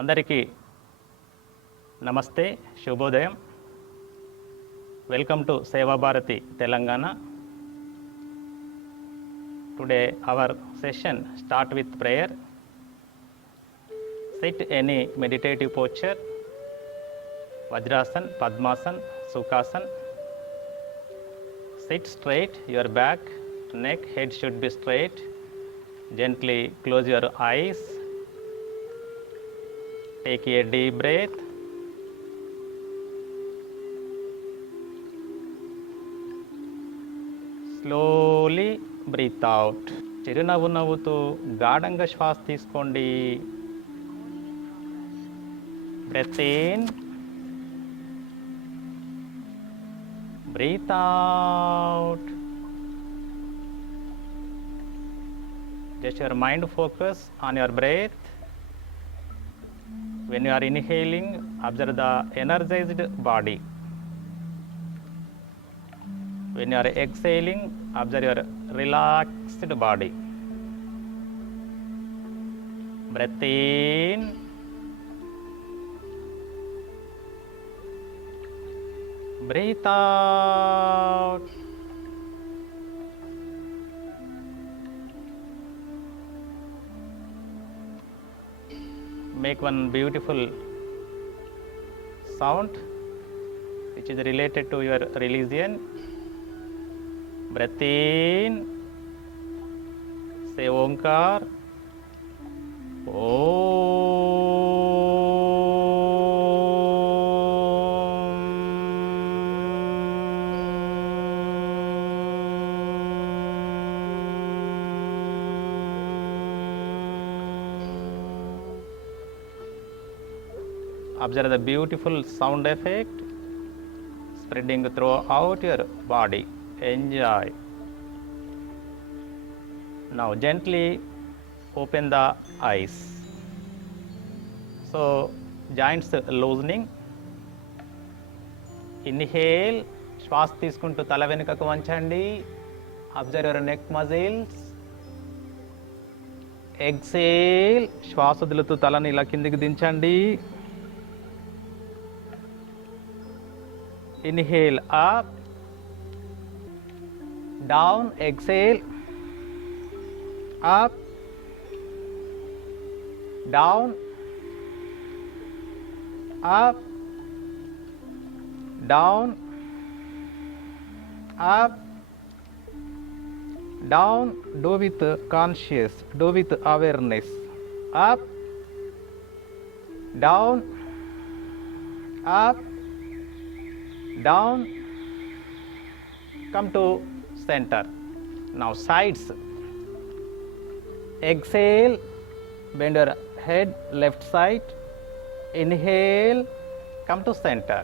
అందరికీ నమస్తే, శుభోదయం. Welcome to Seva Bharati Telangana. Today our session start with prayer. Sit any meditative posture, Vajrasan, Padmasan, Sukhasan. Sit straight, your back, neck, head should be straight. Gently close your eyes. Take a deep breath. Slowly breathe out. చిరునవ్వు నవ్వుతూ గాఢంగా శ్వాస తీసుకోండి. Breath in. Breathe out. Just your mind focus on your breath. When you are inhaling, observe the energized body. When you are exhaling, observe your relaxed body. Breath in. Breathe out. Make one beautiful sound which is related to your religion. Breath in. Say Omkar. Observe the beautiful sound effect spreading throughout your body. Enjoy. Now gently open the eyes. So joints loosening. Inhale, శ్వాస తీసుకుంటూ తల వెనుకకు వంచండి. Observe your neck muscles. Exhale, శ్వాస వదులుతూ తలని ఇలా కిందికి దించండి. Inhale up, down, exhale, up, down, up, down, up, down. Do with conscious, do with awareness. Up, down, up, down, come to center. Now sides. Exhale, bend your head left side. Inhale, come to center.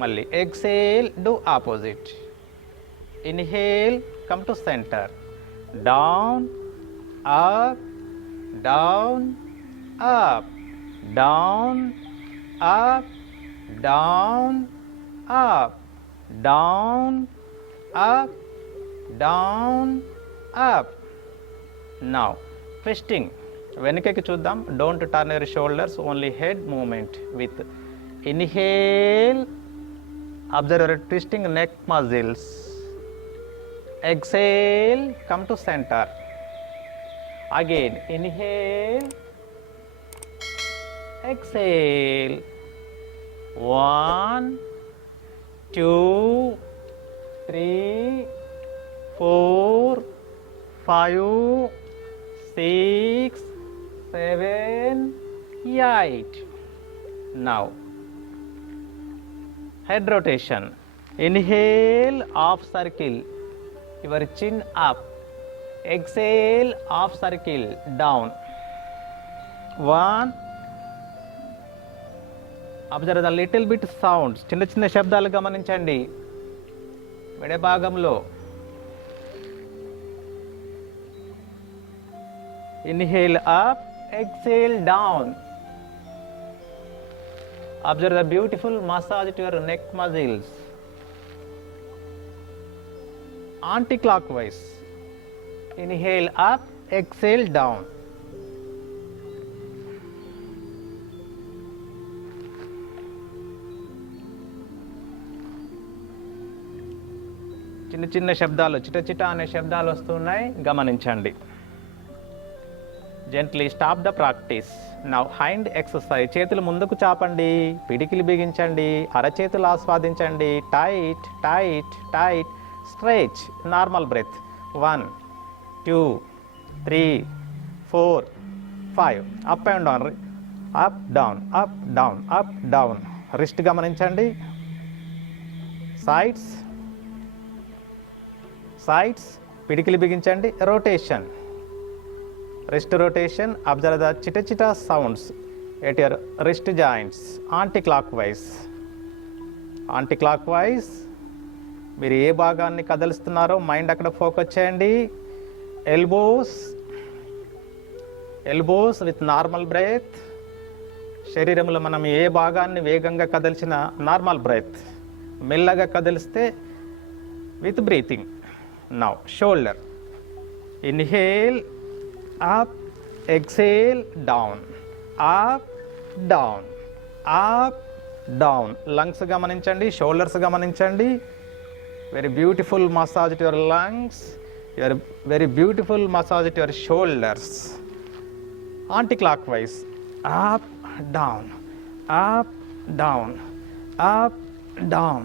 Malli exhale, do opposite. Inhale, come to center. Down, up, down, up, down, up, down, up, down, up, down, up. Now twisting. వెనుకకి చూద్దాం. Don't turn your shoulders, only head movement. With inhale, observe your twisting neck muscles. Exhale, come to center. Again inhale, exhale. 1, 2, 3, 4, 5, 6, 7, 8. Now head rotation. Inhale, half circle, your chin up. Exhale, half circle, down. 1. Observe the little bit sounds. చిన్న చిన్న శబ్దాలు గమనించండి. మెడ భాగంలో inhale up, exhale down. Observe the beautiful massage to your neck muscles. Anti clock wise. Inhale up, exhale down. చిన్న చిన్న శబ్దాలు చిట చిట అనే శబ్దాలు వస్తున్నాయి, గమనించండి. Gently stop the practice. Now hand exercise. చేతులు ముందుకు చాపండి, పిడికిలు బిగించండి, అరచేతులు ఆస్వాదించండి. Tight tight tight. Stretch. Normal breath. 1 2 3 4 5. Up and down, up down, up down, up down. Wrist గమనించండి. Sides sides. పిడికిలు బిగించండి. Rotation. wrist rotation. Observe the chita chita sounds at your wrist joints. Anti-clockwise. Anti-clockwise. మీరు ఏ భాగాన్ని కదిలిస్తున్నారో mind అక్కడ focus చేయండి. Elbows. Elbows with normal breath. శరీరంలో మనం ఏ భాగాన్ని వేగంగా కదిల్చిన నార్మల్ బ్రెత్, మెల్లగా కదిలిస్తే with breathing. Now shoulder. Inhale up, exhale, down, up, down, up, down. Lungs గమనించండి, shoulders గమనించండి. Very beautiful massage to your lungs. Very beautiful massage to your shoulders. Anti-clockwise. Up, down, up, down, up, down,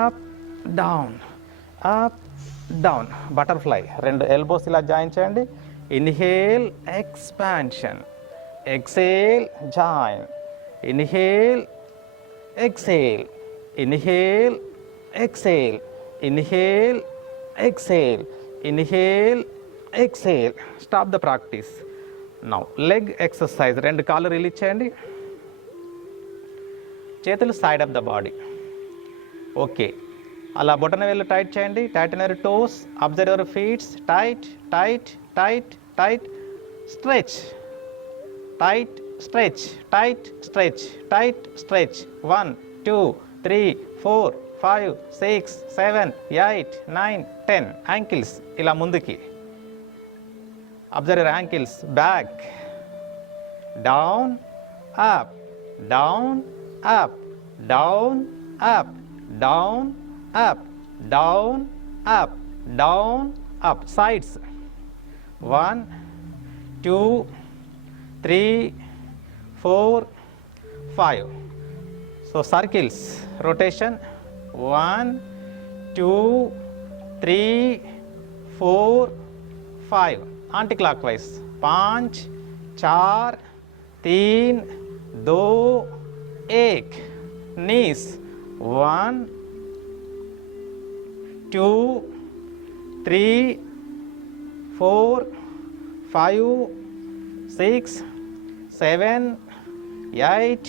up, down, up, down. Butterfly. రెండు ఎల్బోస్ ఇలా జాయిన్ చేయండి. Inhale, expansion. Exhale, join. Inhale, exhale. Inhale, exhale. Inhale, exhale. Inhale, exhale. Stop the practice. Now, leg exercise. రెండు కాళ్ళు రిలీజ్ చేయండి. చేతులు side of the body. Okay, అలా బొటన వేళ్ళు టైట్ చేయండి. Titan your toes. Observe your feets. Tight tight tight tight. Stretch. Tight stretch. Tight stretch. Tight stretch. 1 2 3 4 5 6 7 8 9 10. యాంకిల్స్ ఇలా ముందుకి. Observe your ankles. Back. Down up down up down up down up down up down up. Sides. 1 2 3 4 5. So circles. Rotation. 1 2 3 4 5. Anti-clockwise. 5 4 3 2 1. Knees. 1 2 3 4 5 6 7 8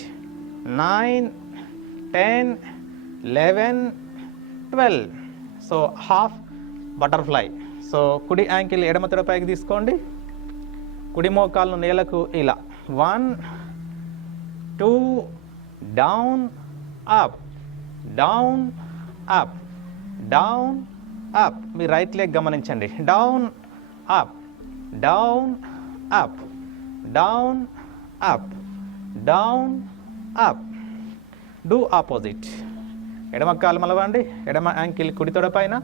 9 10 11 12. So half butterfly. So కుడి ankle ఎడమ తొడపైకి తీసుకోండి. కుడి మోకాలను నేలకు ఇలా. 1 2 down up down up down up. మీ right leg గమనించండి. Down up down up down up down up. Do opposite. ఎడమ కాలు మలవండి. ఎడమ యాంకిల్ కుడి తొడ పైన.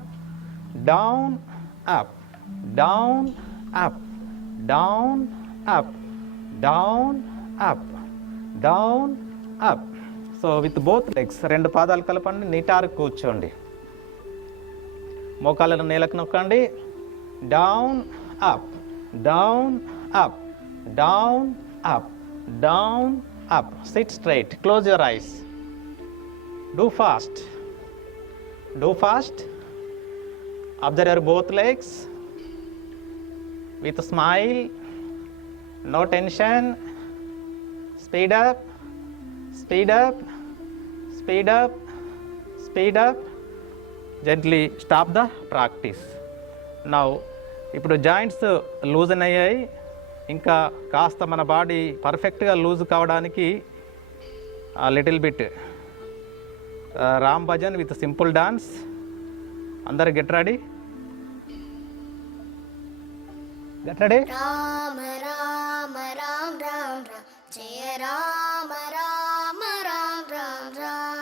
Down up down up down up down up down up. So with both legs రెండు పాదాలు కలపండి. నిటారు కూర్చోండి. మోకాళ్ళను నేలకు నొక్కండి. Down up down up down up down up. SIT straight. Close your ice. Do fast. Do fast. Observe your both legs with smile, no tension. Speed up, speed up, speed up, speed up. Gently stop the practice. Now ఇప్పుడు joints loosen అయ్యాయి. ఇంకా కాస్త మన body పర్ఫెక్ట్గా loose కావడానికి little bit Ram bhajan with simple dance. అందరు get ready. Get ready? Ram Ram Ram Ram Ram Jaya Ram Ram Ram Ram Ram.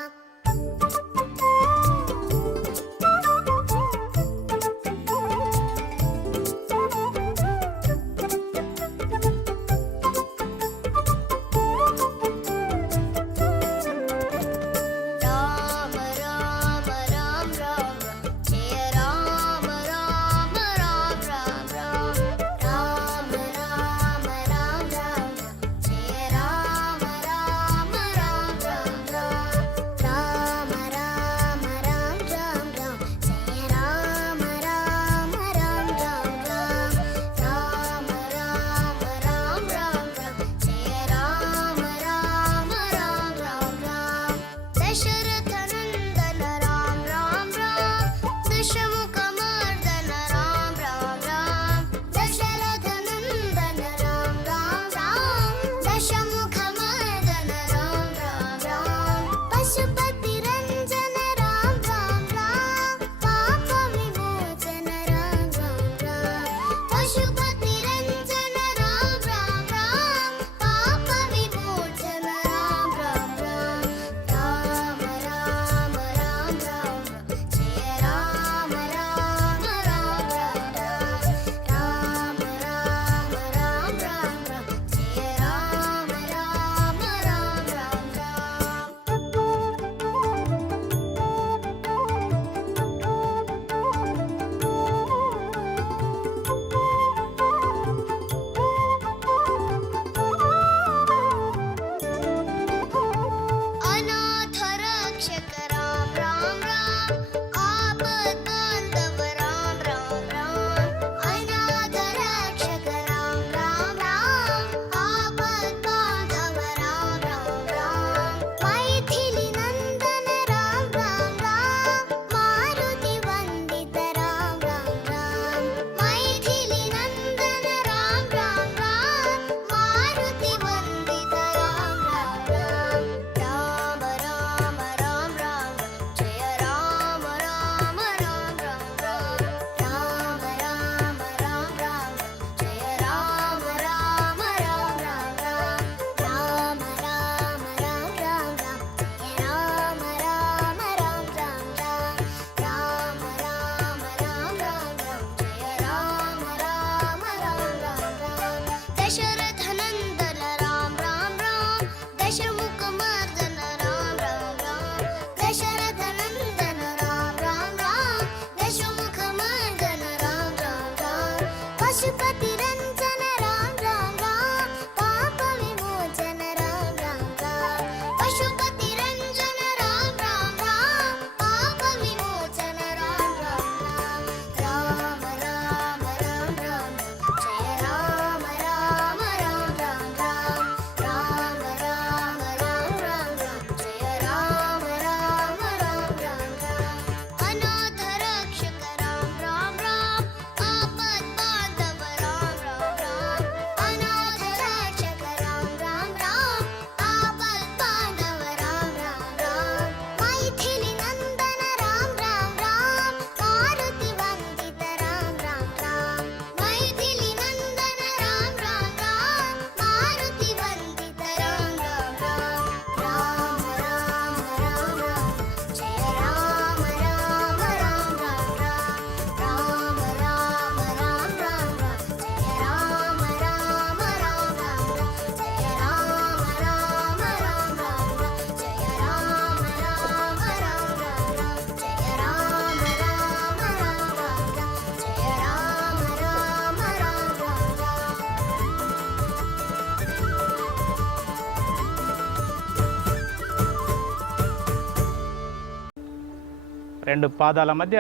రెండు పాదాల మధ్య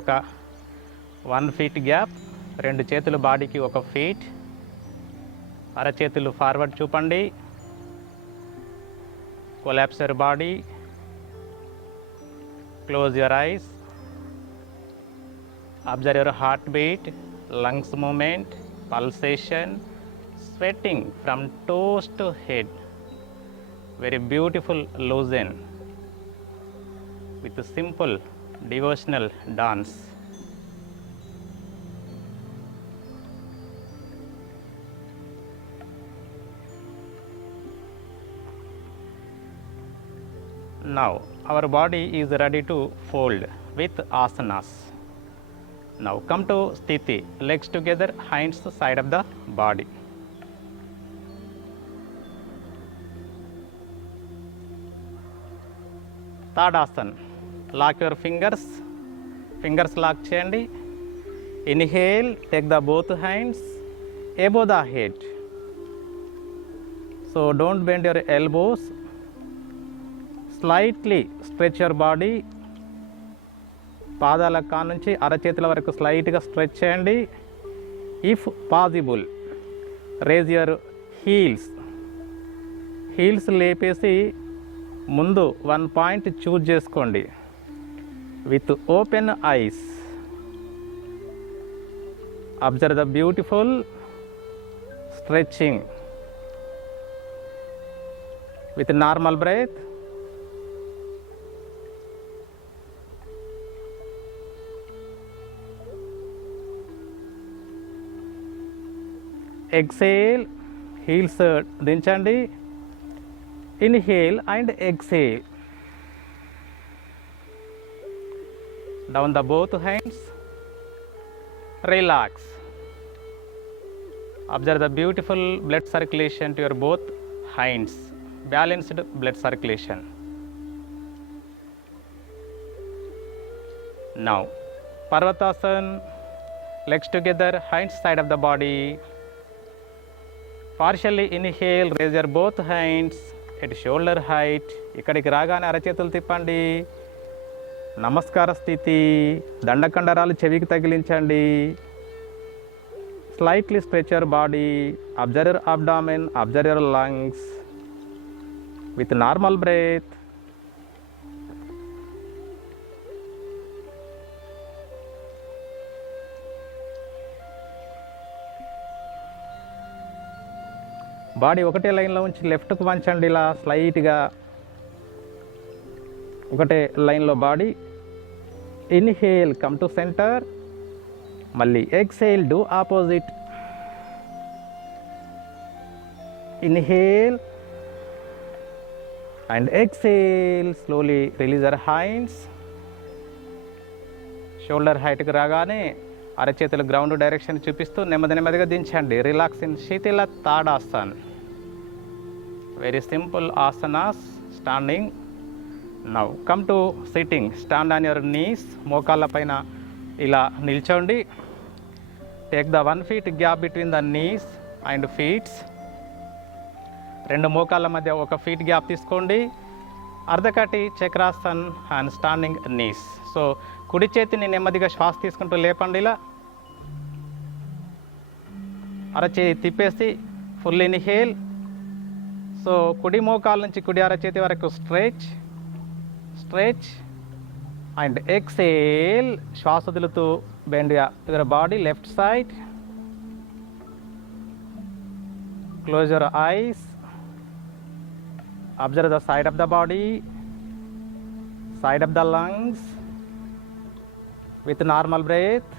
ఒక 1 feet గ్యాప్, రెండు చేతులు బాడీకి 1 feet, అరచేతులు ఫార్వర్డ్ చూపండి. Collapse your body, close your eyes, observe your heart beat, lungs movement, pulsation, sweating from toes to head. Very beautiful loosen with a simple devotional dance. Now our body is ready to fold with asanas. Now come to sthiti, legs together, hands side of the body. Tadasana, lock your fingers lock cheyandi. Inhale, take the both hands above the head. So don't bend your elbows, slightly stretch your body. పాదాల కానుంచి అరచేతుల వరకు స్లైట్గా stretch చేయండి. If possible raise your heels లేపేసి ముందు 1 point choose చేసుకోండి. With open eyes observe the beautiful stretching with normal breath. Exhale, heels దించండి. Inhale and exhale. Down the both hands. Relax. Observe the beautiful blood circulation to your both hands. Balanced blood circulation. Now parvatasan, legs together, hands side of the body. Partially inhale, raise your both hands at shoulder height. ఇక్కడికి రాగానే అరచేతులు తిప్పండి. నమస్కార స్థితి. దండకండరాలు చెవికి తగిలించండి. Slightly stretch your body. Observe your abdomen, observe your lungs with normal breath. Body ఒకటే లైన్లో ఉంచి లెఫ్ట్కు వంచండి. ఇలా స్లైట్గా ఒకటే లైన్లో body. Inhale, come to centre. మళ్ళీ exhale, do opposite. Inhale and exhale. Slowly release our hands. Shoulder హైట్కి రాగానే అరచేతులు గ్రౌండ్ డైరెక్షన్ చూపిస్తూ నెమ్మదిగా దించండి. Relax in sheetala tadasan. Very simple asanas. Standing. Now come to sitting. Stand on your knees. మోకాళ్ళ పైన ఇలా నిల్చోండి. Take the 1 feet gap between the knees and feets. రెండు మోకాళ్ళ మధ్య 1 feet గ్యాప్ తీసుకోండి. Ardhakati chakrasan and standing knees. So కుడి చేతిని నెమ్మదిగా శ్వాస తీసుకుంటూ లేపండి. ఇలా అరచేతి తిప్పేసి ఫుల్ ఇన్హేల్. సో కుడి మోకాల నుంచి కుడి అరచేతి వరకు స్ట్రెచ్ అండ్ ఎక్సేల్. శ్వాస వదులుతూ bend your body left side. Close your eyes. Observe the side of the body, side of the lungs with normal breath.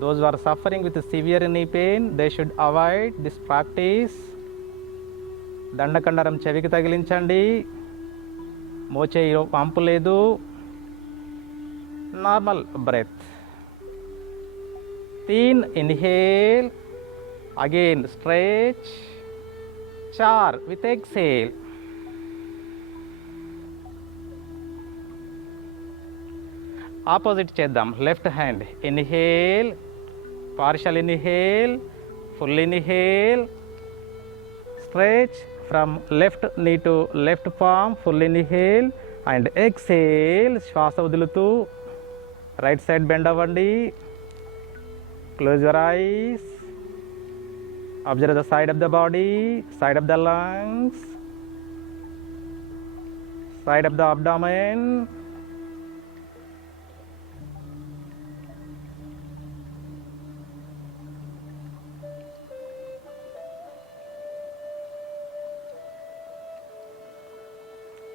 Those who are suffering with severe knee pain, they should avoid this practice. దండకండరం చెవికి తగిలించండి. మోచే పంపు లేదు. Normal breath. 3 ఇన్హేల్. Again stretch. 4 with exhale. Opposite చేద్దాం. Left hand. Inhale, partial inhale, full inhale. Stretch from left knee to left palm. Full inhale. And exhale, శ్వాస వదులుతూ రైట్ సైడ్ బెండ్ అవ్వండి. Close your eyes. Observe the side of the body, side of the lungs, side of the abdomen.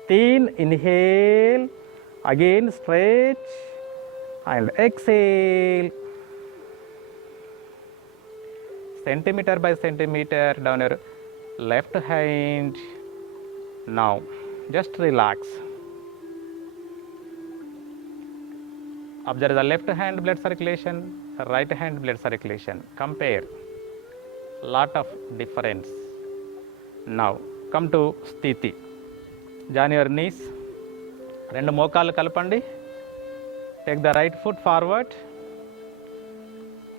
Thin inhale, again stretch and exhale. Centimeter by centimeter down your left hand. Now just relax. Observe the left hand blood circulation, right hand blood circulation. Compare. Lot of difference. Now come to sthiti. Join your knees. రెండు మోకాళ్ళు కలపండి. Take the right foot forward.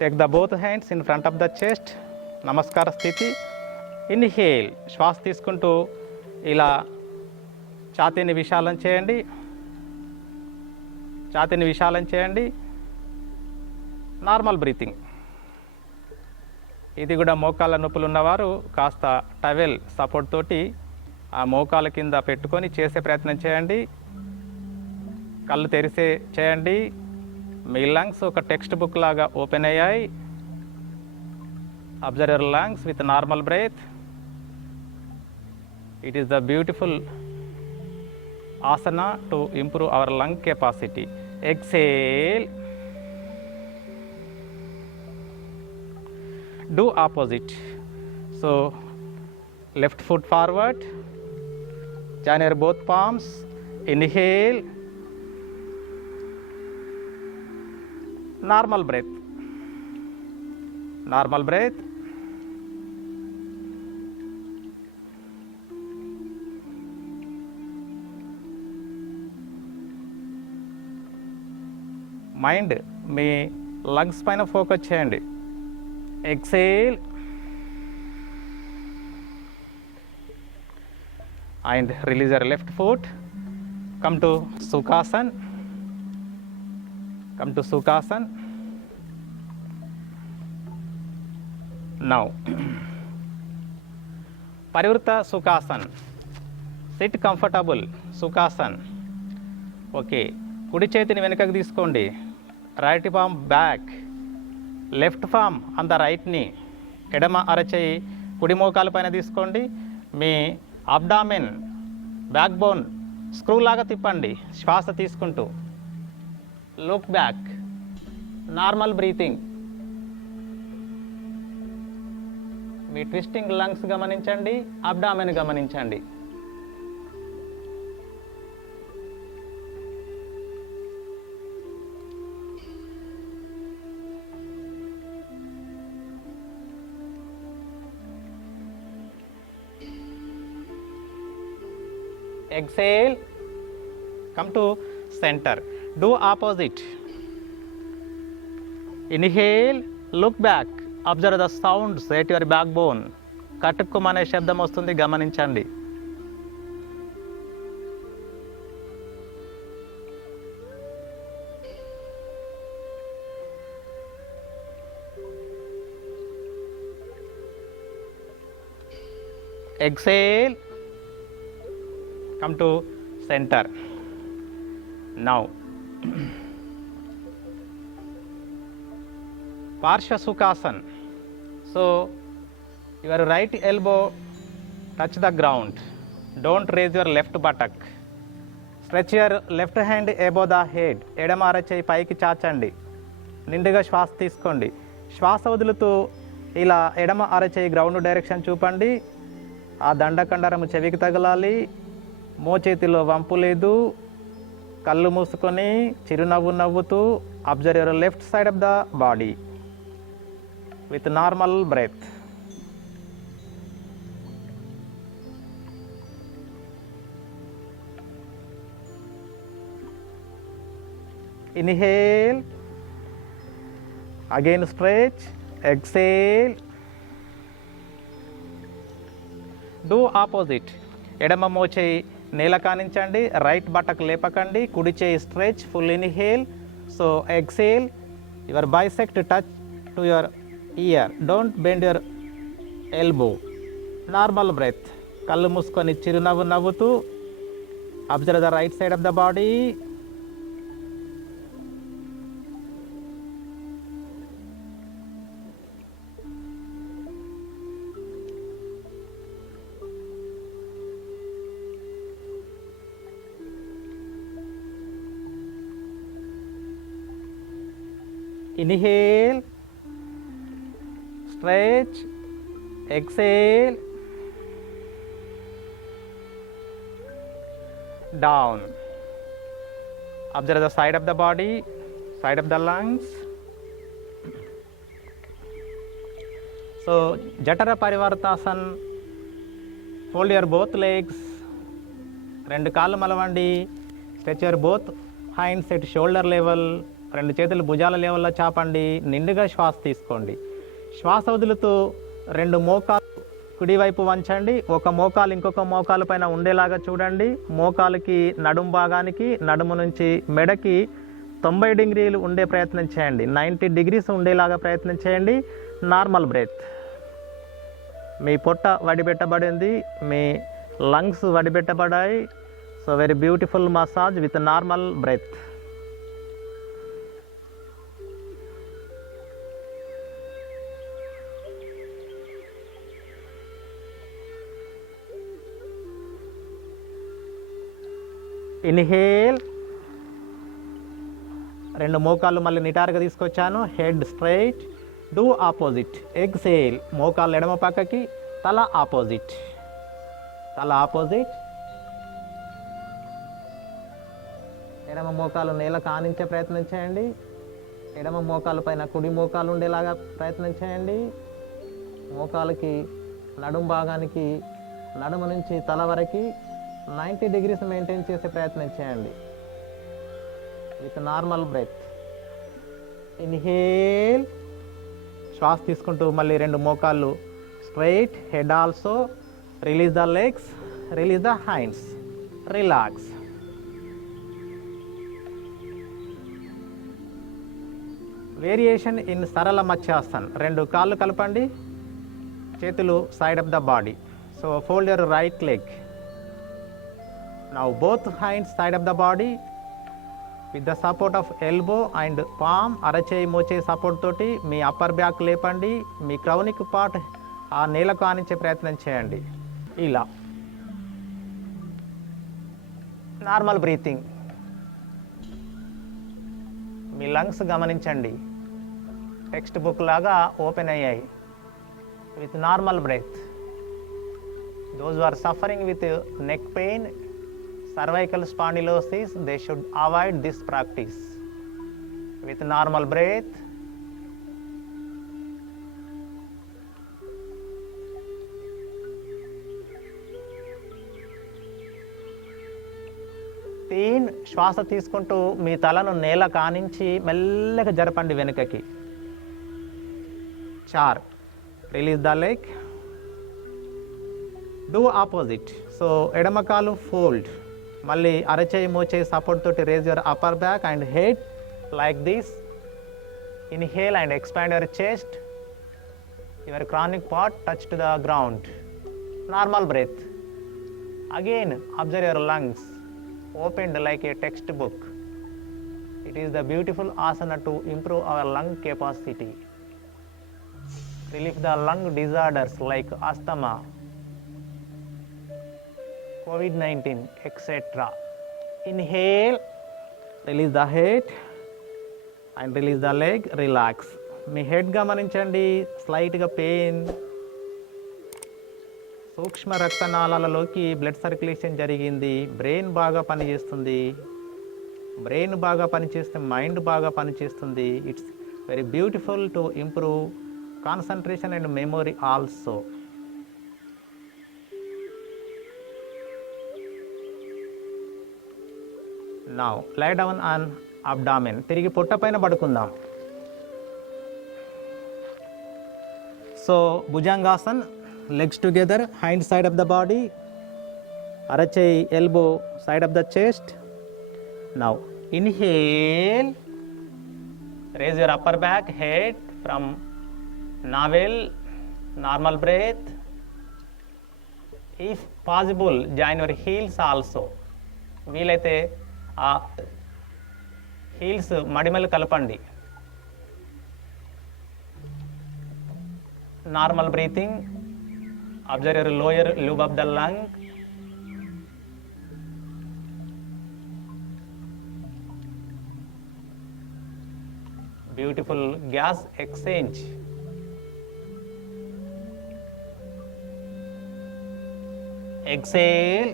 Take the both hands in front of the chest. నమస్కార స్థితి. Inhale. శ్వాస తీసుకుంటూ ఇలా ఛాతీని విశాలం చేయండి. ఛాతీని విశాలం చేయండి. Normal breathing. ఇది కూడా మోకాళ్ళ నొప్పులు ఉన్నవారు కాస్త టవెల్ సపోర్ట్ తోటి ఆ మోకాళ్ళ కింద పెట్టుకొని చేసే ప్రయత్నం చేయండి. కళ్ళు తెరిసే చేయండి. మీ లంగ్స్ ఒక టెక్స్ట్ బుక్ లాగా ఓపెన్ అయ్యాయి. Observe your lungs with normal breath. It is the beautiful asana to improve our lung capacity. Exhale. Do opposite. So left foot forward. Join your both palms. Inhale. Normal breath. Normal breath. Mind మీ lungs పైన focus చేయండి. Exhale and release your left foot. Come to sukhasan. Come to sukhasan. Now parivrutta sukhasan. Sit comfortable sukhasan. Okay, కుడి చేతిని వెనుకకు తీసుకోండి. Right palm back, left palm on the right knee. ఎడమ అరచేయి కుడి మోకాల పైన తీసుకోండి. మీ అబ్డామెన్ బ్యాక్ బోన్ స్క్రూ లాగా తిప్పండి శ్వాస తీసుకుంటూ. Look back. Normal breathing. మీ ట్విస్టింగ్ లంగ్స్ గమనించండి, అబ్డామెన్ గమనించండి. Exhale. Come to center. Do opposite. Inhale. Look back. Observe the sounds at your backbone. కటుక్కుమ అనే శబ్దం వస్తుంది, గమనించండి. Exhale. Come to center. Now Parshva Sukhasana. So your right elbow touch the ground. Don't raise your left buttock. Stretch your left hand above the head. ఎడమ అరచేయి పైకి చాచండి. నిండుగా శ్వాస తీసుకోండి. శ్వాస వదులుతూ ఇలా ఎడమ అరచేయి గ్రౌండ్ డైరెక్షన్ చూపండి. ఆ దండకండరము చెవికి తగలాలి. మోచేతిలో వంపు లేదు. కళ్ళు మూసుకొని చిరునవ్వు నవ్వుతూ observe your left side of the body with normal breath. Inhale. Again stretch. Exhale. Do opposite. ఎడమ మోచేయి నేల కానించండి, రైట్ బటక్ లేపకండి, కుడి చేయి stretch, full inhale. So exhale, your biceps touch to your ear, don't bend your elbow. Normal breath, కళ్ళు మూసుకొని చిరునవ్వు నవ్వుతూ observe the right side of the body. Inhale, stretch, exhale, down. Observe the side of the body, side of the lungs. So, Jatara Parivartasana, fold your both legs, రెండు కాళ్ళు మలవండి, stretch your both hands at shoulder level, రెండు చేతులు భుజాల లెవెల్లో చాపండి, నిండుగా శ్వాస తీసుకోండి. శ్వాస వదులుతూ రెండు మోకాలు కుడివైపు వంచండి, ఒక మోకాలు ఇంకొక మోకాలు పైన ఉండేలాగా చూడండి. మోకాలుకి నడుం భాగానికి, నడుము నుంచి మెడకి 90 డిగ్రీలు ఉండే ప్రయత్నం చేయండి, 90 డిగ్రీస్ ఉండేలాగా ప్రయత్నం చేయండి. Normal breath. మీ పొట్ట వడిపెట్టబడింది, మీ లంగ్స్ వడిపెట్టబడాయి. So very beautiful massage with normal breath. Inhale, రెండు మోకాళ్ళు మళ్ళీ నిటారుగా తీసుకొచ్చాను, head straight. Do opposite. Exhale, మోకాళ్ళు ఎడమ పక్కకి, తల ఆపోజిట్, తల ఆపోజిట్. ఎడమ మోకాలు నేల కానించే ప్రయత్నం చేయండి, ఎడమ మోకాలు పైన కుడి మోకాలు ఉండేలాగా ప్రయత్నం చేయండి. మోకాలుకి, నడుం భాగానికి, నడుము నుంచి తల వరకు 90 డిగ్రీస్ మెయింటైన్ చేసే ప్రయత్నం చేయండి విత్ నార్మల్ బ్రెత్. ఇన్హేల్, శ్వాస తీసుకుంటూ మళ్ళీ రెండు మోకాళ్ళు straight, head also. Release the legs, release the hands, relax. Variation in సరళ మత్స్యాసన్. రెండు కాళ్ళు కలపండి, చేతులు side of the body. So fold your right leg. Now both hands side of the body with the support of elbow and palm, అరచేయి మోచేయి support తోటి మీ upper back లేపండి, మీ క్రౌనిక్ పార్ట్ ఆ నేలకు ఆనించే ప్రయత్నం చేయండి. ఇలా నార్మల్ బ్రీతింగ్. మీ లంగ్స్ గమనించండి, టెక్స్ట్ బుక్ లాగా ఓపెన్ అయ్యాయి with normal breath. Those who are suffering with neck pain, cervical spondylosis, they should avoid this practice. With normal breath, తీన్. శ్వాస తీసుకుంటూ మీ తలను నేల కానించి మెల్లగా జరపండి వెనుకకి. 4, release the leg. Do opposite. So ఎడమ కాలు ఫోల్డ్, మళ్ళీ అరచేయి మోచేయి సపోర్ట్ తోటి raise your upper back and head like this. Inhale and expand your chest, your chronic part touch to the ground. Normal breath. Again observe your lungs opened like a textbook. It is the beautiful asana to improve our lung capacity, relieve the lung disorders like asthma, COVID-19, etc. Inhale, release the head and release the leg, relax. మీ హెడ్ గమనించండి, స్లైట్గా పెయిన్. సూక్ష్మ రక్తనాళాలలోకి blood circulation జరిగింది, బ్రెయిన్ బాగా పనిచేస్తుంది. బ్రెయిన్ బాగా పనిచేస్తే మైండ్ బాగా పనిచేస్తుంది. It's very beautiful to improve concentration and memory also. Now lie down on abdomen. తిరిగి పొట్ట పైన పడుకుందాం. సో bhujangasan, legs together, hand side of the body, Arachai, elbow, side of the chest. Now inhale, raise your upper back, head from navel, normal breath. If possible, join your heels also. వీలైతే ఆ హీల్స్ మడిమలు కలపండి. Normal breathing. Observe your lower lube of the lung. Beautiful gas exchange. Exhale,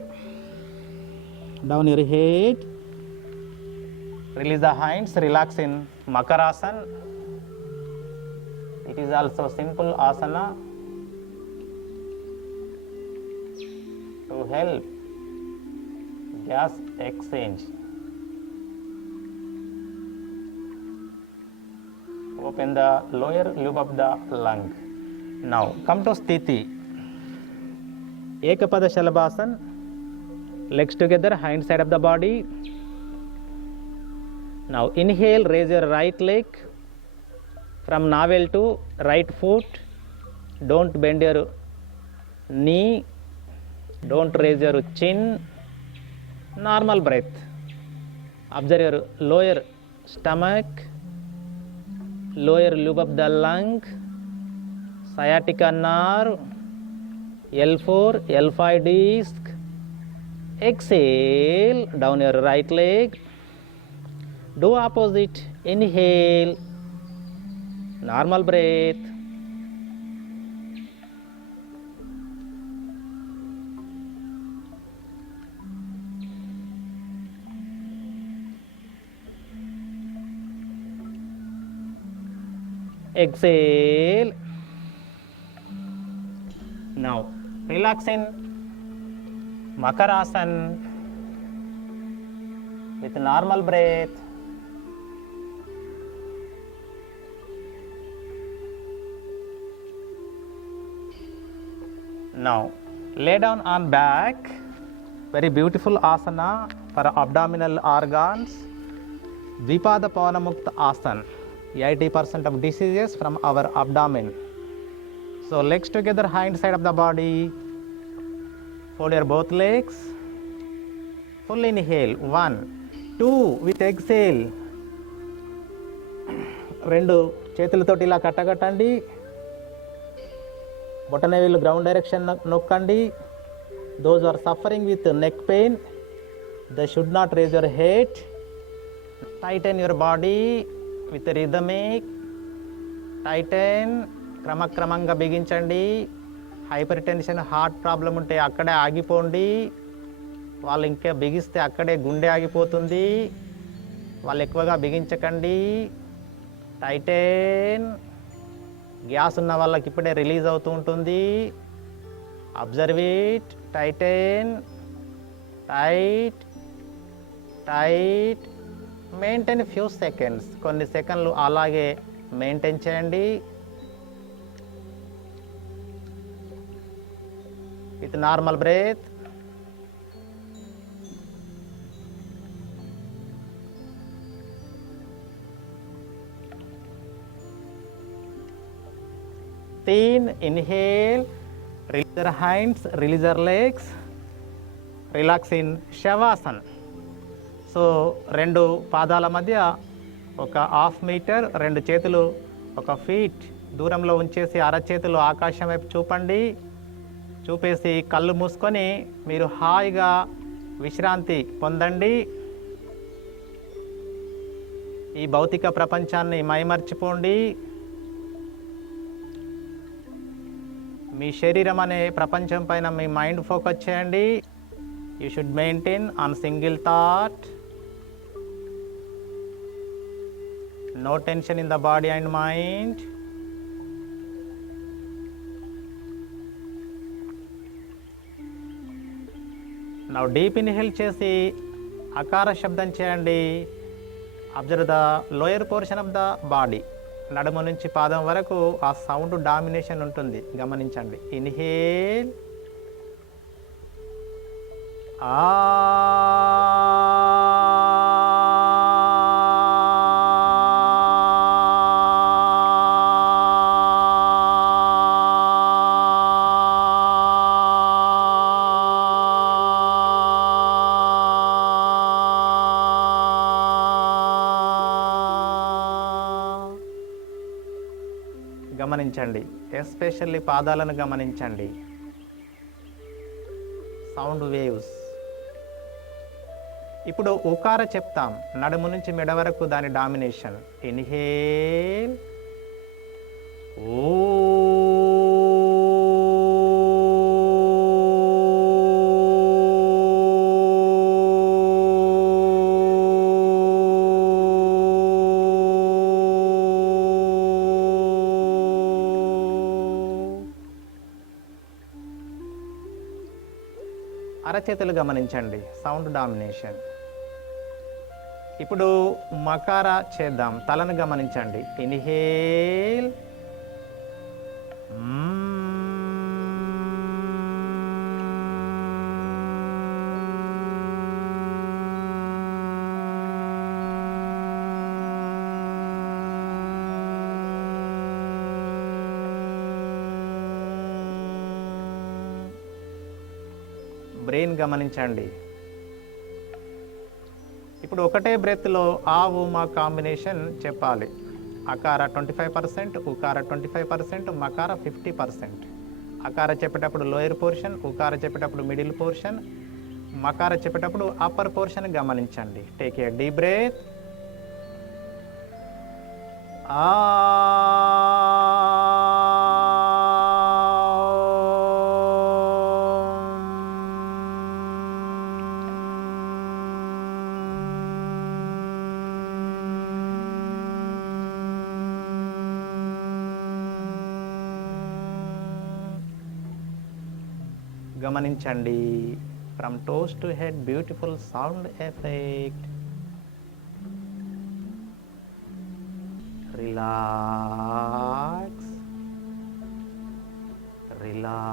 down your head, release the hands, relax in Makarasana. It is also simple asana to help gas exchange. Open the lower lobe of the lung. Now come to Sthiti. Ekapada Shalabhasana, legs together, hind side of the body. Now inhale, raise your right leg from navel to right foot. Don't bend your knee, don't raise your chin. Normal breath. Observe your lower stomach, lower lobe of the lung, sciatica nerve, L4, L5 disc. Exhale, down your right leg. Do opposite. Inhale, normal breath. Exhale. Now relax in Makarasana with normal breath. Now lay down on back. Very beautiful asana for abdominal organs. Dvipada Pavanamukta asana. 80% of diseases from our abdomen. So legs together, hind side of the body. Fold your both legs. Full inhale. 1, 2 with exhale. రెండు చేతులతోటి ఇలా కట్టకట్టండి. బొటనవేలు ground direction నొక్కండి. Those who are suffering with neck pain, they should not raise your head. Tighten your body with rhythmic. Tighten. క్రమక్రమంగా బిగించండి. Hyper tension, heart problem ఉంటే అక్కడే ఆగిపోండి. వాళ్ళు ఇంకా బిగిస్తే అక్కడే గుండె ఆగిపోతుంది. వాళ్ళు ఎక్కువగా బిగించకండి. టైటెన్. గ్యాస్ ఉన్న వాళ్ళకి ఇప్పుడే రిలీజ్ అవుతూ ఉంటుంది. Observe it. Tighten. Tight tight. Maintain few seconds. కొన్ని సెకండ్లు అలాగే మెయింటైన్ చేయండి. with normal breath. Inhale, release your hands, release your legs, relax in Shavasana. So రెండు పాదాల మధ్య ఒక హాఫ్ మీటర్, రెండు చేతులు ఒక ఫీట్ దూరంలో ఉంచేసి అరచేతులు ఆకాశం వైపు చూపండి. చూపేసి కళ్ళు మూసుకొని మీరు హాయిగా విశ్రాంతి పొందండి. ఈ భౌతిక ప్రపంచాన్ని మైమర్చిపోండి. మీ శరీరం అనే ప్రపంచం పైన మీ మైండ్ ఫోకస్ చేయండి. You should maintain on single thought. No tension in the body and mind. Now deep inhale చేసి అకార శబ్దం చేయండి. Observe the lower portion of the body. నడుము నుంచి పాదం వరకు ఆ సౌండ్ డామినేషన్ ఉంటుంది, గమనించండి. ఇన్హేల్, గమనించండి, ఎస్పెషల్లీ పాదాలను గమనించండి, సౌండ్ వేవ్స్. ఇప్పుడు ఉకార చెప్తాం, నడుము నుంచి మెడ వరకు దాని డామినేషన్. ఇన్హేల్, ఓ. అరచేతులు గమనించండి, సౌండ్ డామినేషన్. ఇప్పుడు మకార చేద్దాం, తలను గమనించండి. ఇన్హేల్, బ్రెయిన్ గమనించండి. ఇప్పుడు ఒకటే బ్రెత్లో ఆ ఉమా కాంబినేషన్ చెప్పాలి. అకార 25%, ఉకార 25%, మకార 50%. అకార చెప్పేటప్పుడు లోయర్ పోర్షన్, ఉకార చెప్పేటప్పుడు మిడిల్ పోర్షన్, మకార చెప్పేటప్పుడు అప్పర్ పోర్షన్ గమనించండి. Take a deep breath. గమనించండి, from toes to head beautiful sound effect. Relax, relax,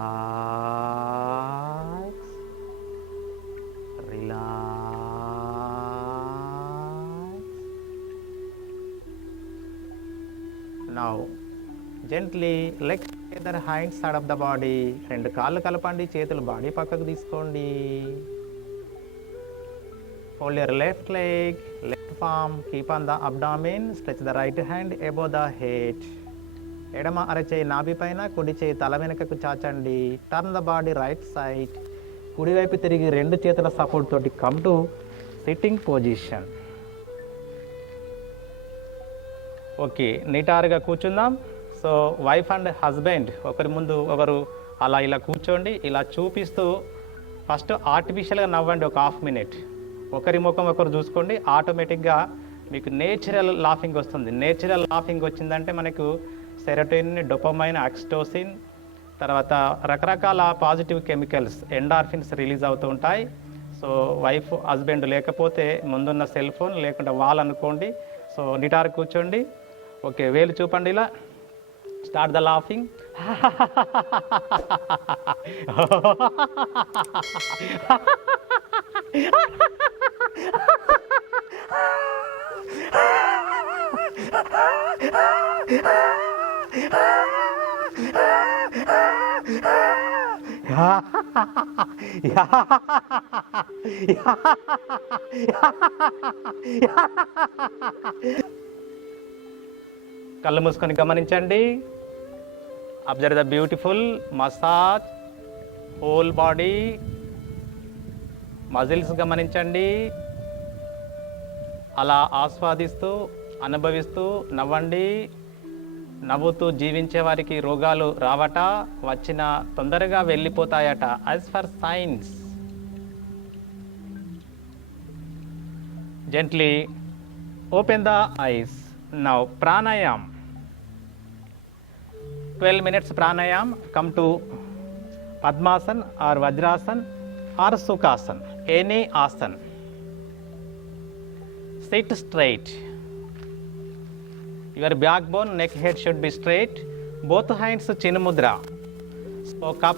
relax. Now gently legs together, hands side of the body. రెండు కాళ్ళు కలపండి, చేతులు బాడీ పక్కకు తీసుకోండి. Fold your left leg, left palm, keep on the abdomen, stretch the right hand above the head. ఎడమ అరచేయి నాభి పైన, కుడి చేయి తల వెనుకకు చాచండి. Turn the body right side. కుడివైపు తిరిగి రెండు చేతుల సపోర్ట్ తోటి come to sitting position. Okay, నిటారుగా కూర్చుందాం. సో వైఫ్ అండ్ హస్బెండ్ ఒకరి ముందు ఒకరు అలా ఇలా కూర్చోండి. ఇలా చూపిస్తూ ఫస్ట్ ఆర్టిఫిషియల్గా నవ్వండి ఒక హాఫ్ మినిట్. ఒకరి ముఖం ఒకరు చూసుకోండి. ఆటోమేటిక్గా మీకు నేచురల్ లాఫింగ్ వస్తుంది. నేచురల్ లాఫింగ్ వచ్చిందంటే మనకు సెరోటోనిన్, డోపమైన్, ఆక్సిటోసిన్, తర్వాత రకరకాల పాజిటివ్ కెమికల్స్, ఎండార్ఫిన్స్ రిలీజ్ అవుతూ ఉంటాయి. సో వైఫ్ హస్బెండ్ లేకపోతే ముందున్న సెల్ ఫోన్ లేకుండా వాల్ అనుకోండి. సో నిటారు కూర్చోండి. ఓకే, వేలు చూపండి ఇలా. Start the laughing. కళ్ళు మూసుకొని గమనించండి. Observe the beautiful massage whole body, muscles గమనించండి. అలా ఆస్వాదిస్తూ అనుభవిస్తూ నవ్వండి. నవ్వుతూ జీవించే వారికి రోగాలు రావట, వచ్చిన తొందరగా వెళ్ళిపోతాయట. As for science. Gently open the eyes. Now pranayam. 12 minutes pranayam. Come to Padmasan or Vajrasan or Sukhasan, any asan. Sit straight. Your backbone, neck, head should be straight. Both hands chin mudra. So cup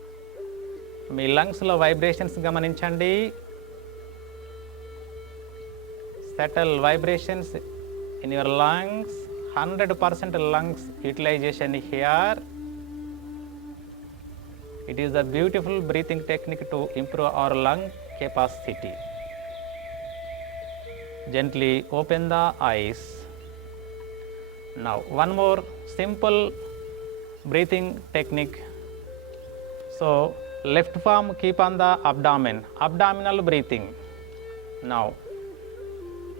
మీ లంగ్స్లో వైబ్రేషన్స్ గమనించండి. Settle vibrations in your lungs. 100% lungs utilization here. It is a beautiful breathing technique to improve our lung capacity. Gently open the eyes. Now one more simple breathing technique. So left palm keep on the abdomen, abdominal breathing. Now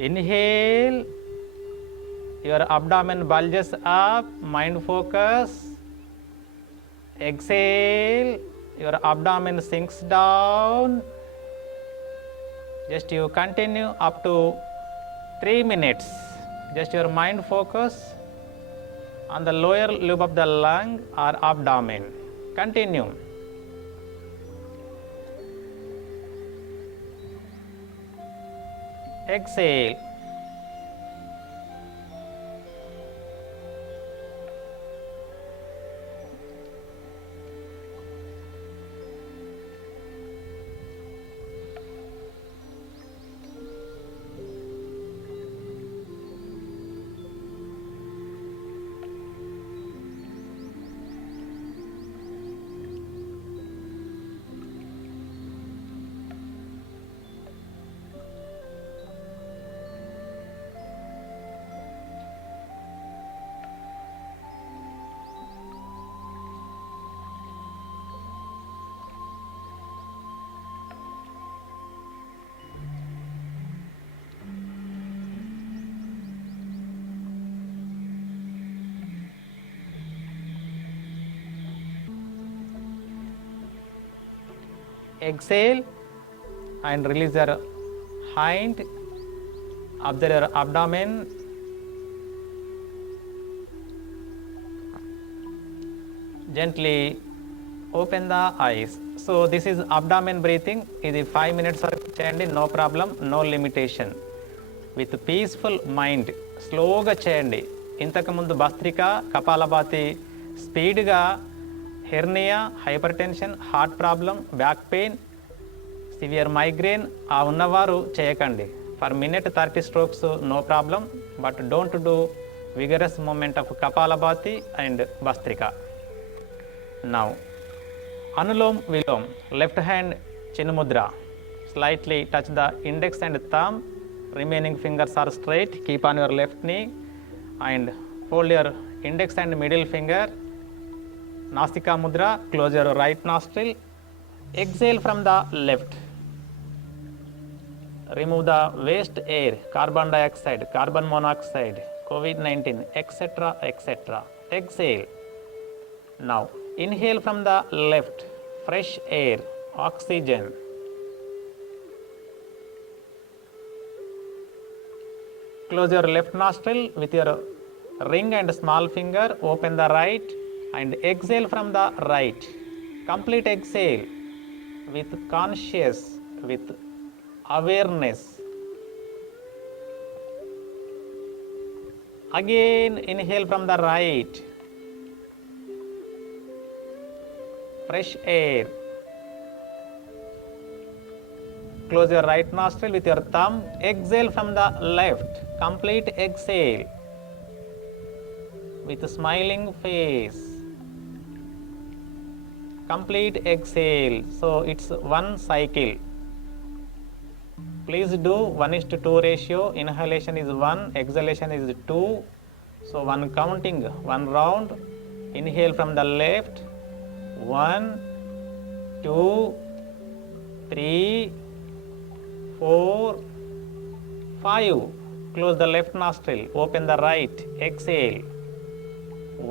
inhale, your abdomen bulges up, mind focus. Exhale, your abdomen sinks down. Just you continue up to 3 minutes. Just your mind focus on the lower lobe of the lung or abdomen. Continue. Exhale. Exhale and release your hand. Observe your abdomen. Gently open the eyes. So this is abdomen breathing. ఇది 5 minutes వరకు చేయండి. No problem, no limitation. With peaceful mind స్లోగా చేయండి. ఇంతకుముందు భస్త్రిక, కపాలభాతి స్పీడ్గా hernia, hyper tension, heart problem, back pain, severe migraine ఆ ఉన్నవారు చేయకండి. For minute 30 strokes no problem, but don't do vigorous movement of kapalbhati and bhastrika. Now anulom vilom, left hand chinmudra. Slightly touch the index and thumb. Remaining fingers are straight. Keep on your left knee and fold your index and middle finger. Nasika mudra. Close your right nostril. Exhale from the left. Remove the waste air, carbon dioxide, carbon monoxide, COVID-19, etc., etc. Exhale. Now inhale from the left, fresh air, oxygen. Close your left nostril with your ring and small finger. Open the right and exhale from the right. Complete exhale with conscious, with awareness. Again inhale from the right. Fresh air. Close your right nostril with your thumb. Exhale from the left. Complete exhale with smiling face. Complete exhale. So it's one cycle. Please do 1:2 ratio. Inhalation is 1, exhalation is 2. So one counting, one round. Inhale from the left. 1, 2, 3, 4, 5. Close the left nostril. Open the right. Exhale.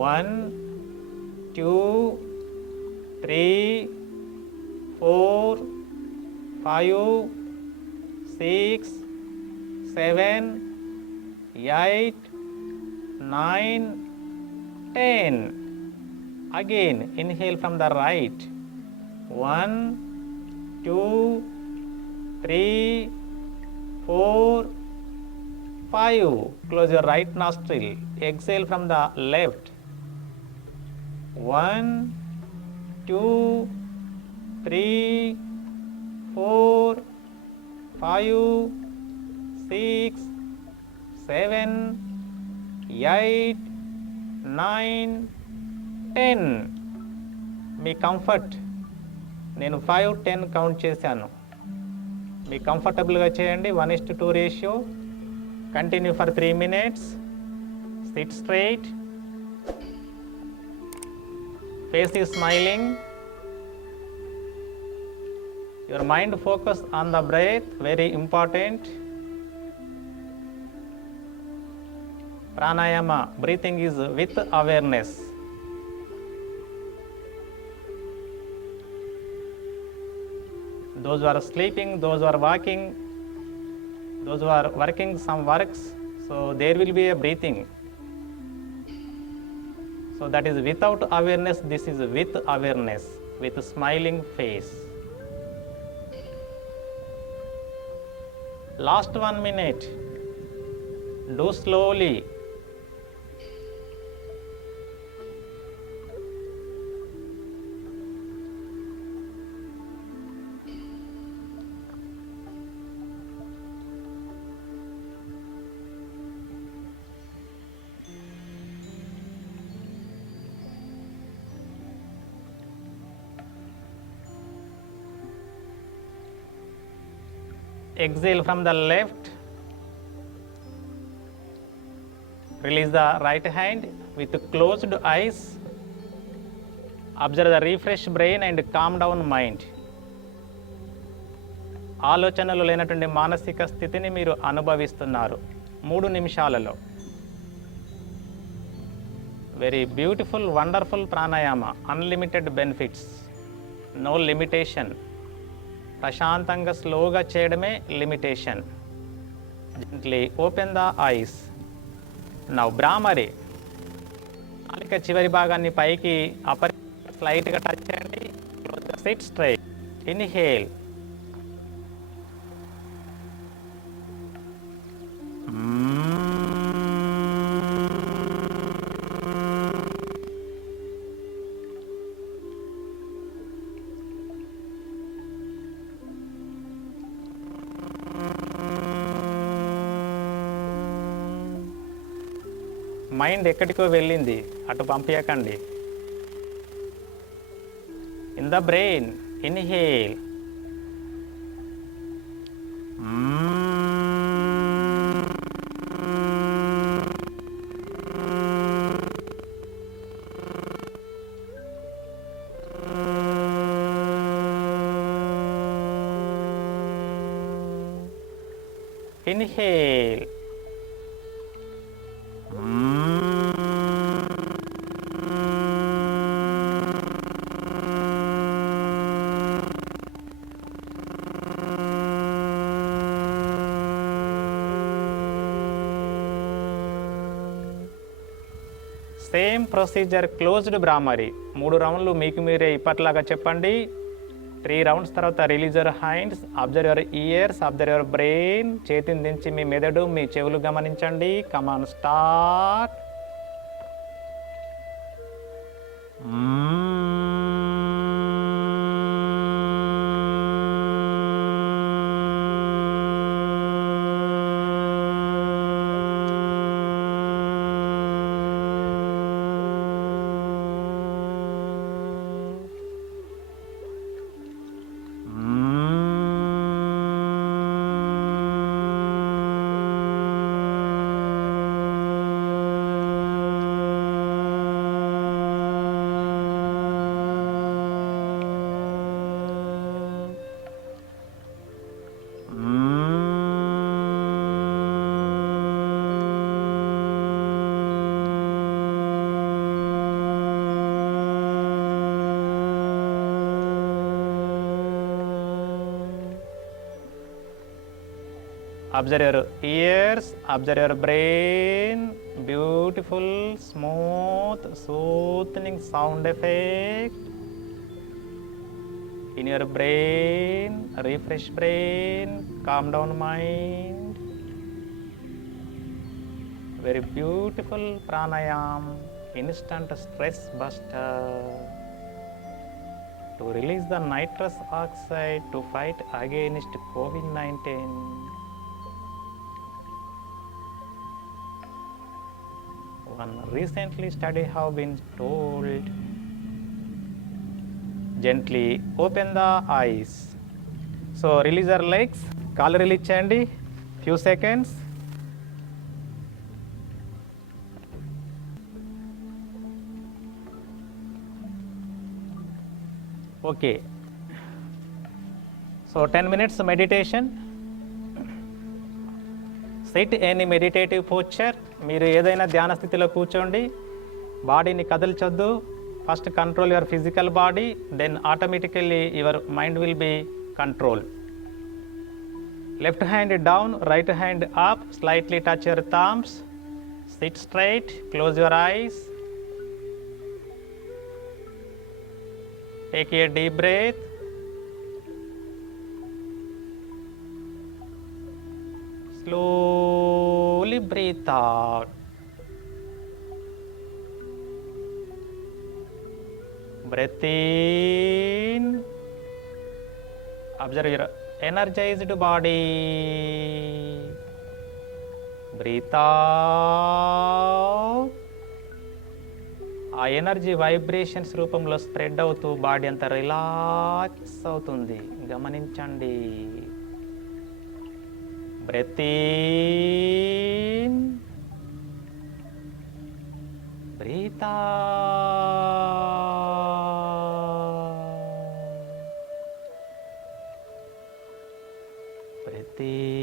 1, 2, 3, 4, 5, 6, 7, 8, 9, 10. Again inhale from the right. 1, 2, 3, 4, 5. Close your right nostril. Exhale from the left. 1, 2, 3, 5, 6, 7, 8, 9, 10. మీ కంఫర్ట్, నేను 5, 10 కౌంట్ చేశాను. మీ కంఫర్టబుల్గా చేయండి. 1:2 ratio. Continue for 3 minutes. SIT straight. Face is smiling. Your mind focus on the breath, very important. Pranayama, breathing is with awareness. Those who are sleeping, those who are walking, those who are working some works, so there will be a breathing. So that is without awareness, this is with awareness, with smiling face. Last 1 minute. Do slowly. Exhale from the left. Release the right hand with closed eyes. Observe the refreshed brain and calm down mind. ఆలోచనలు లేనటువంటి మానసిక స్థితిని మీరు అనుభవిస్తున్నారు 3 నిమిషాలలో. Very beautiful, wonderful pranayama. Unlimited benefits, no limitation. ప్రశాంతంగా స్లోగా చేయడమే limitation. Gently open the eyes. Now bhramari. నాలిక చివరి భాగాన్ని పైకి అపర్ స్లైట్గా టచ్ చేయండి. Sit straight. ఇన్హేల్. మైండ్ ఎక్కడికో వెళ్ళింది, అటు పంపించకండి. In the brain. Inhale. Inhale. Same procedure closed bhramari. 3 రౌండ్లు మీకు మీరే ఇప్పట్లాగా చెప్పండి. 3 రౌండ్స్ తర్వాత release your hands, observe your ears, observe your brain. చేతిని దించి మీ మెదడు, మీ చెవులు గమనించండి. Come on start. Observe your ears, observe your brain. Beautiful, smooth, soothing sound effect in your brain. Refresh brain, calm down mind. Very beautiful pranayam, instant stress buster. to release the nitrous oxide to fight against COVID-19. One recently study have been told, gently open the eyes. So release your legs, కాళ్ళు రిలీజ్ చేయండి, few seconds. Okay, so 10 minutes meditation. Sit any meditative posture. మీరు ఏదైనా ధ్యాన స్థితిలో కూర్చోండి, బాడీని కదల్చొద్దు. First control your physical body, then automatically your mind will be control. Left hand down, right hand up, slightly touch your thumbs. Sit straight, close your eyes. Take a deep breath. Slowly breathe out. Breath in. Observe your energized body. Breathe out. ఆ energy vibrations రూపంలో spread అవుతూ body అంతా relax అవుతుంది, గమనించండి. Breath in, breathe out. Breath in,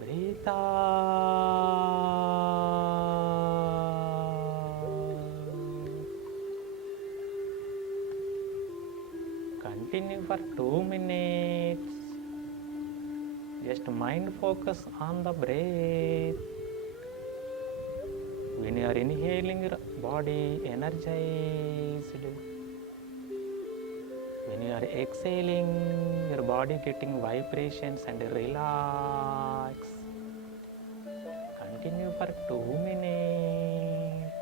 breathe out. Continue for 2 minutes. Just mind focus on the breath. When you are inhaling, your body energized. When you are exhaling, your body getting vibrations and relax. Continue for 2 minutes.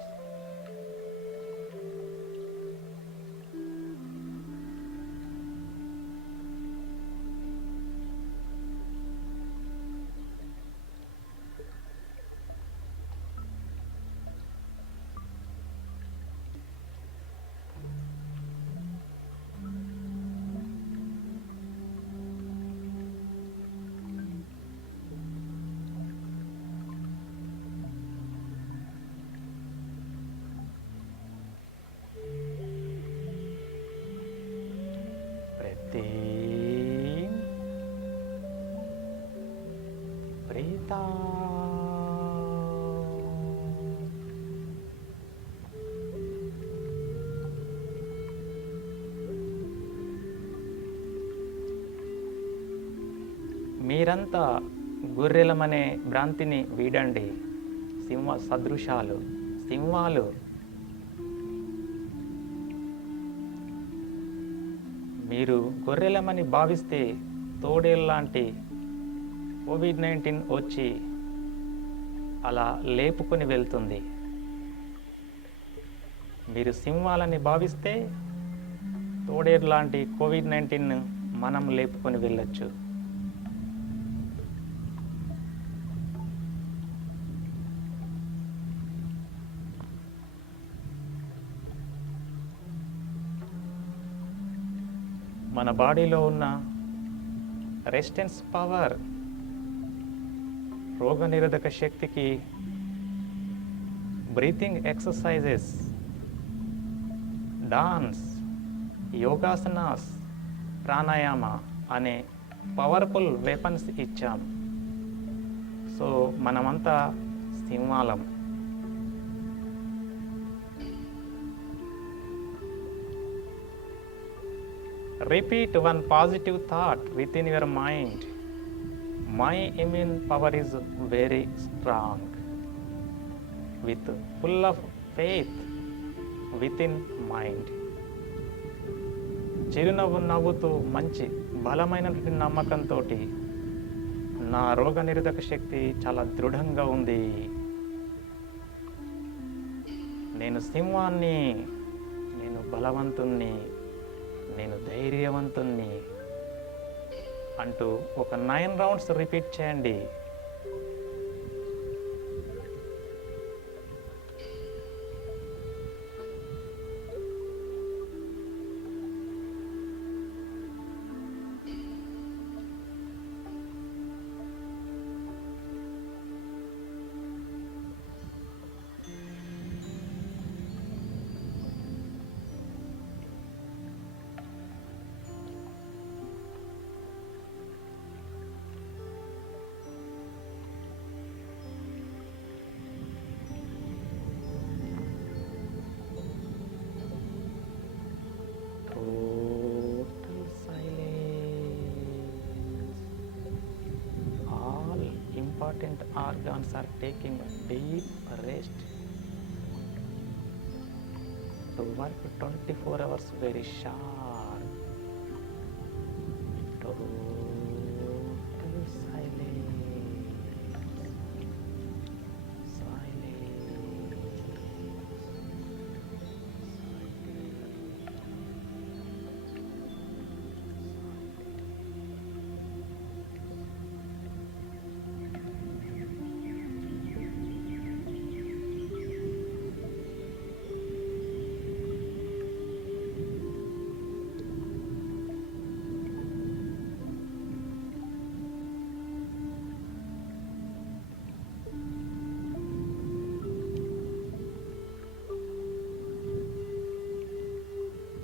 Breathe in, breathe out. మీరంతా గొర్రెలమనే భ్రాంతిని వీడండి. సింహ సదృశాలు, సింహాలు. మీరు గొర్రెలమని భావిస్తే తోడేళ్ళలాంటి COVID-19 వచ్చి అలా లేపుకొని వెళ్తుంది. మీరు సింహాలని భావిస్తే తోడేళ్ళలాంటి COVID-19 మనం లేపుకొని వెళ్ళొచ్చు. మన బాడీలో ఉన్న రెసిస్టెన్స్ పవర్, రోగనిరోధక శక్తికి బ్రీతింగ్ ఎక్సర్సైజెస్, డాన్స్, యోగాసనాస్, ప్రాణాయామ అనే పవర్ఫుల్ వెపన్స్ ఇచ్చాం. సో మనమంతా సింహాలం. Repeat one positive thought within your mind. My immune power is very strong. With full of faith within mind. చిరునవ్వు నవ్వుతూ మంచి బలమైనటువంటి నమ్మకంతో నా రోగనిరోధక శక్తి చాలా దృఢంగా ఉంది. నేను సింహాన్ని, నేను బలవంతుణ్ణి, నేను ధైర్యవంతుణ్ణి అంటూ ఒక 9 రౌండ్స్ రిపీట్ చేయండి. Total silence. All important organs are taking a deep rest to work 24 hours very sharp. Total silence.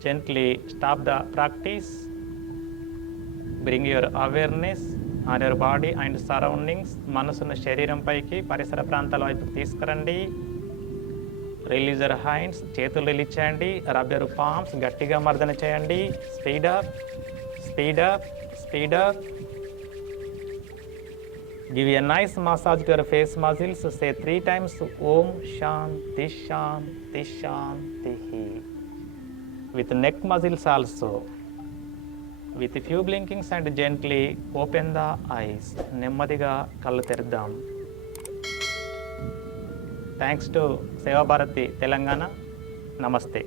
Gently stop the practice. Bring your awareness on your body and surroundings. మనసును శరీరంపైకి, పరిసర ప్రాంతాల వైపుకి తీసుకురండి. Release your hands. చేతులు రిలీజ్ చేయండి. Rub your palms. గట్టిగా మర్దన చేయండి. Speed up, speed up, speed up. Give a nice massage to your face muscles. Say 3 times Om Shanti Shanti Shanti. With neck muscles also. With few blinkings and gently open the eyes. నెమ్మదిగా కళ్ళు తెరుద్దాం. Thanks to Seva Bharati తెలంగాణ. నమస్తే.